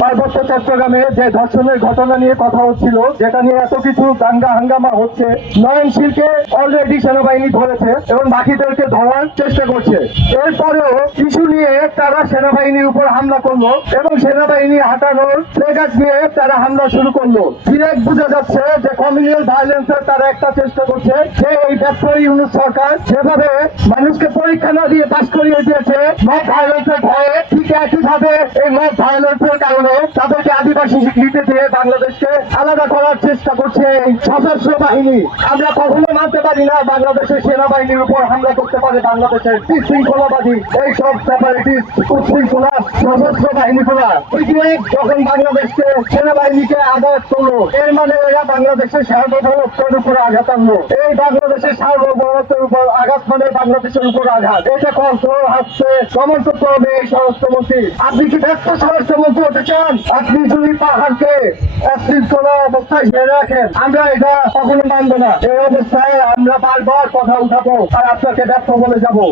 পার্বত্য চট্টগ্রামে যে ধর্ষণের ঘটনা নিয়ে কথা হচ্ছিল, যেটা নিয়ে এত কিছু দাঙ্গা হাঙ্গামা হচ্ছে, নয়নশীলকে অলরেডি সেনাবাহিনী ধরেছে এবং বাকিদেরকে ধরার চেষ্টা করছে। এরপরেও শিশু নিয়ে তারা সেনাবাহিনীর উপর হামলা করলো এবং সেনাবাহিনী হাঁটানোর প্লেকার্ড নিয়ে তারা হামলা শুরু করলো। ডিরেক্ট বোঝা যাচ্ছে যে কমিউনাল ভায়োলেন্সের তারা একটা চেষ্টা করছে যে এই ডক্টর ইউনূস সরকার যেভাবে মানুষকে পরীক্ষা না দিয়ে পাস করিয়ে দিয়েছে মব ভায়োলেন্সের ভয়ে, ঠিক একইভাবে এই মব ভায়োলেন্সের কারণে তাদেরকে আদিবাসী স্বীকৃতি দিয়ে বাংলাদেশকে আলাদা করার চেষ্টা করছে এই সশস্ত্র বাহিনী। আমরা কখনো মানতে পারি না বাংলাদেশের সেনাবাহিনীর উপর হামলা করতে পারে বাংলাদেশের শৃঙ্খলাবাদী এই সব সেপারেটিস্ট উচ্ছৃঙ্খলা সশস্ত্র বাহিনীগুলা। যখন বাংলাদেশকে সেনাবাহিনীকে আঘাত করলো, এর মানে এরা বাংলাদেশের সার্বভৌমত্বের উপর আঘাত আনলো। এই বাংলাদেশের সার্বভৌমত্বের উপর আঘাত মানে বাংলাদেশের উপর আঘাত। এটা কন্ট্রোল হাসছে কমন করতে হবে এই স্বরাষ্ট্রমন্ত্রী। আপনি কি ব্যস্ত স্বরাষ্ট্রমন্ত্রী হতে চান? আপনি যদি পাহাড়কে শৃঙ্খলা অবস্থায় ঘিরে রাখেন, আমরা এটা কখনো মানবো না। এই অবস্থায় আমরা বারবার কথা উঠাবো আর আপনাকে ব্যর্থ বলে যাবো।